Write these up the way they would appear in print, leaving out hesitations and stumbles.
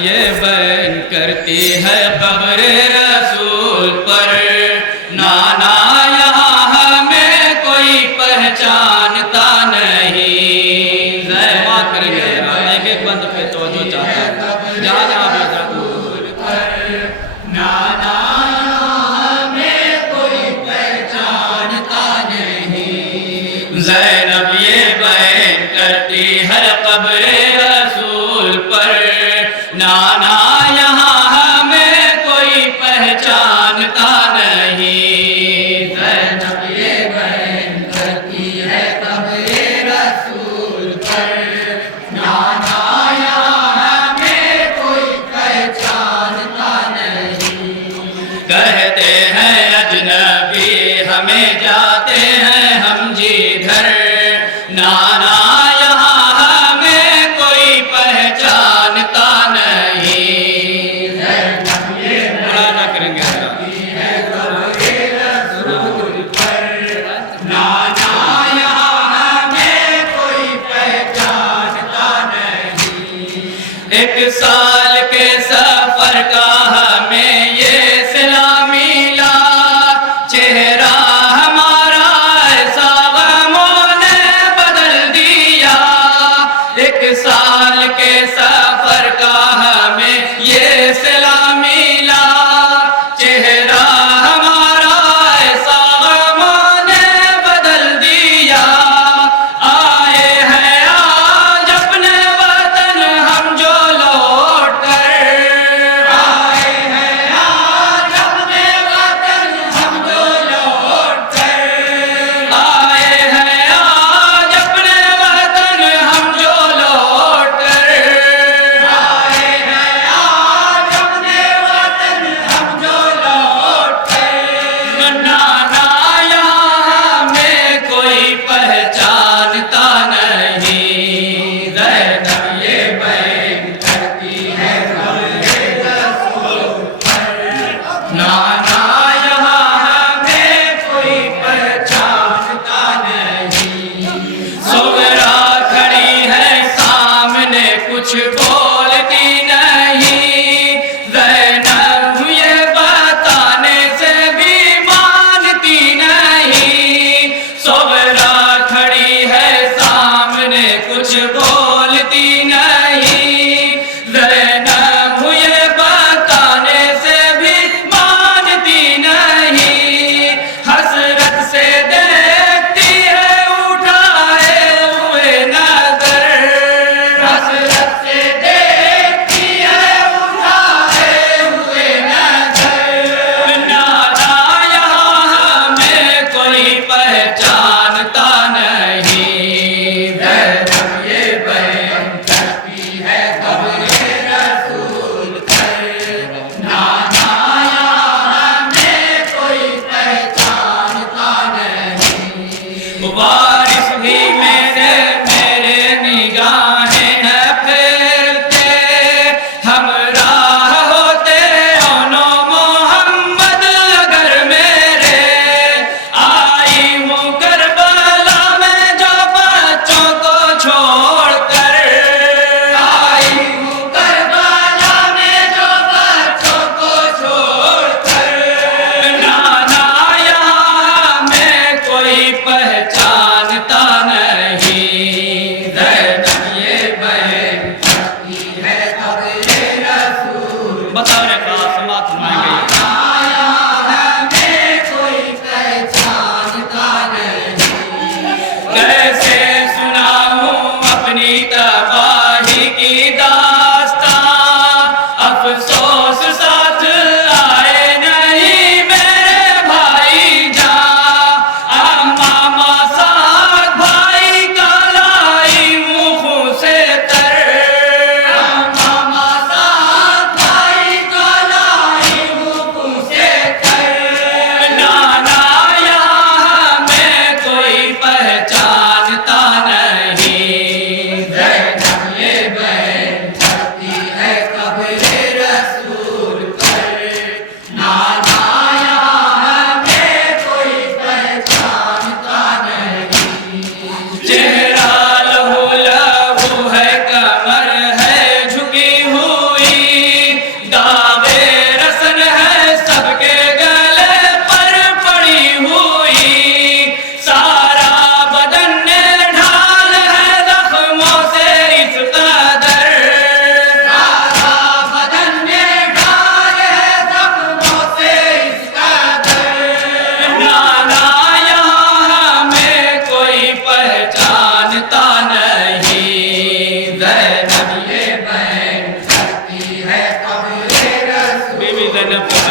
ये बैन करती है कब्र रसूल पर, नाना यहाँ हमें कोई पहचानता नहीं। जय करेंगे एक एक बंद पे तो जो चाहता है जहाँ जहाँ नाना हमें कोई पहचानता नहीं। ज़ैनब ये बैन करती है कब्र रसूल पर, नाना यहाँ हमें कोई पहचानता नहीं। ज़ैनब ये बैन करती है कब्र रसूल पर, नाना यहाँ हमें कोई पहचानता नहीं। कहते हैं अजनबी हमें जाते हैं हम जिधर, नाना यहाँ हमें कोई पहचानता नहीं। ये बड़ा करेंगे नाना यहाँ हमें कोई पहचानता नहीं। एक साल के सफर का हमें ये सिला मिला, चेहरा हमारा ऐसा गमों ने बदल दिया। एक साल के सफर का हमें ये सिला मिला, चेहरा हमारा ऐसा गमों ने बदल दिया। आए हैं आज अपने वतन हम जो लौट कर, आए हैं आज अपने वतन हम जो लौट कर, आए हैं आज अपने वतन हम जो लौट कर, आए हैं आज अपने वतन हम जो लौट कर। नाना यहाँ में कोई पहचानता नहीं। ज़ैनब ये बैन करती है कब्र रसूल पर, नाना यहाँ हमें कोई पहचानता नहीं। सुगरा खड़ी है सामने कुछ बोलती नहीं, ज़ैनब ये बताने से भी मानती नहीं। सुगरा खड़ी है सामने कुछ बोलती नहीं, ज़ैनब ये बताने से भी मानती नहीं। हसरत से देखती है उठाए हुए नजर, हसरत से देखती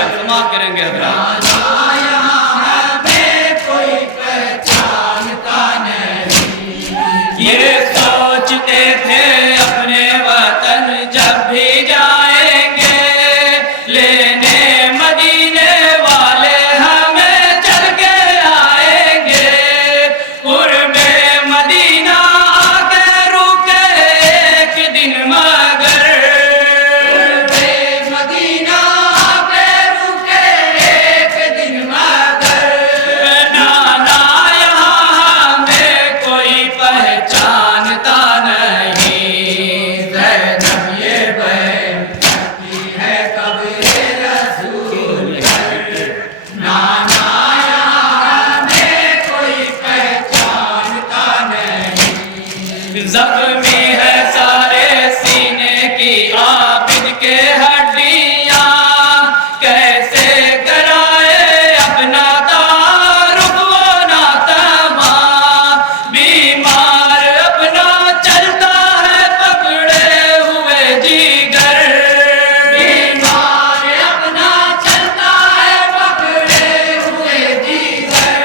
इरशाद फरमा करेंगे हज़रात। ये सोचते थे अपने वतन जब भी जाएंगे लेने मदीने वाले हमें चल के आएंगे। कुर्बे मदीना आके रुके एक दिन मगर, कुर्बे मदीना आके रुके एक दिन मगर, नाना यहाँ हमें कोई पहचानता नहीं। ज़ैनब ये बहन कहती है कब्रे रसूल पर, नाना यहाँ हमें कोई पहचानता नहीं। ज़ख्मी है सारे सीने की आबिद के हड्डियाँ, कैसे कराए अपना तारुफ वो नातमा। बीमार अपना चलता है पकड़े हुए जिगर, बीमार अपना चलता है पकड़े हुए जिगर।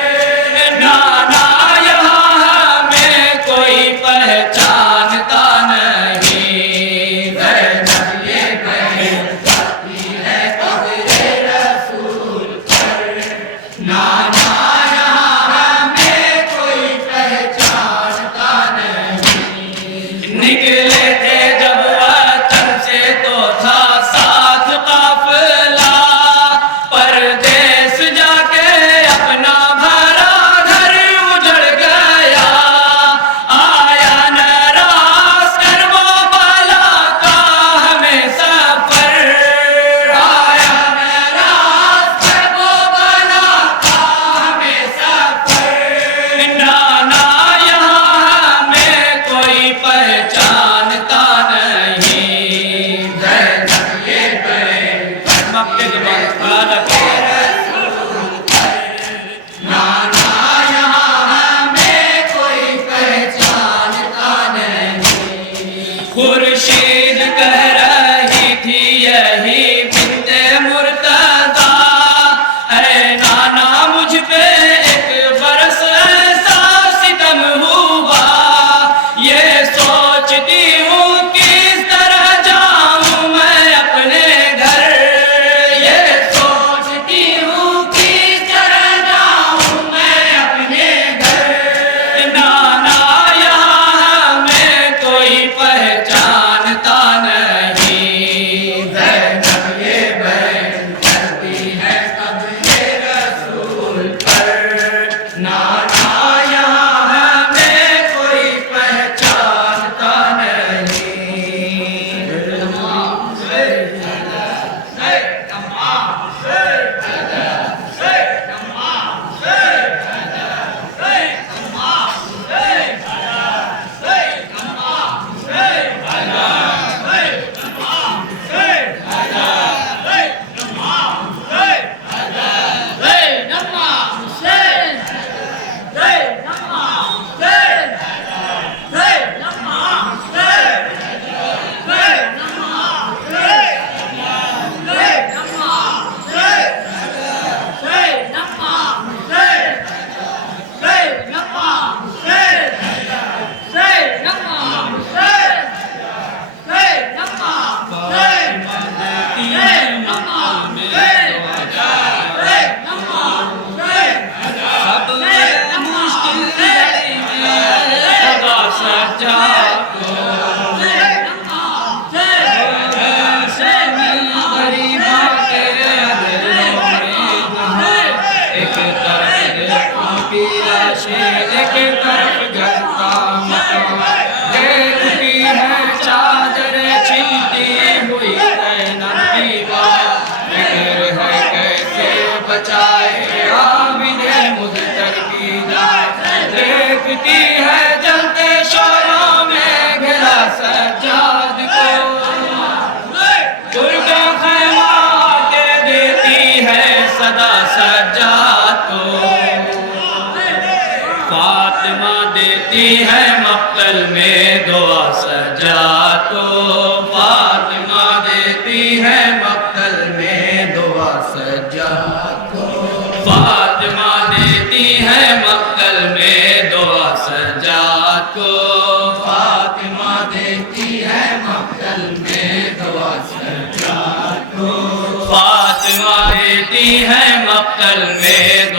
नाना यहाँ हमें कोई पहचानता नहीं। ज़ैनब ये बहन कहती है कब्रे रसूल पर, नाना यहाँ हमें कोई पहचानता नहीं। निकले थे जब वतन से तो था साथ काफिला, परदेस जाके अपना भरा घर उजड़ गया। आया नाराज कर वो बाला का हमें सफर, आया नाराज कर वो बाला का हमें सफर। नाना यहाँ हमें कोई पहचानता नहीं। ज़ैनब ये बहन मक्के के बाद खुला रखे, नाना यहाँ हमें कोई पहचानता नहीं। खुर्शीद कह रही थी यही बिन्ते मुर्तज़ा, अरे नाना मुझ पे एक बरस ऐसा सितम हुआ। ये सोचती हूँ किस तरह जाऊँ मैं अपने घर, ये सोचती हूँ किस तरह जाऊँ मैं अपने घर। नाना यहाँ हमें कोई पहचानता नहीं। ज़ैनब ये बहन कहती है कब्रे रसूल पर, नाना यहाँ हमें कोई पहचानता नहीं। एक तरफ घर का मकान, देखती है चादर छिलती हुई तैनात दीवार। फिक्र है कैसे बचाए आबिदे मुज़्तर की जान, देखती है जलते शोरों में घिरा सज्जाद को। दुर्गा खैमा के देती है सदा सज्जाद को, फातिमा देती है मक्तल में दुआ सज्जाद को, फातिमा देती है मक्तल में दुआ सज्जाद। करती है मक्तल में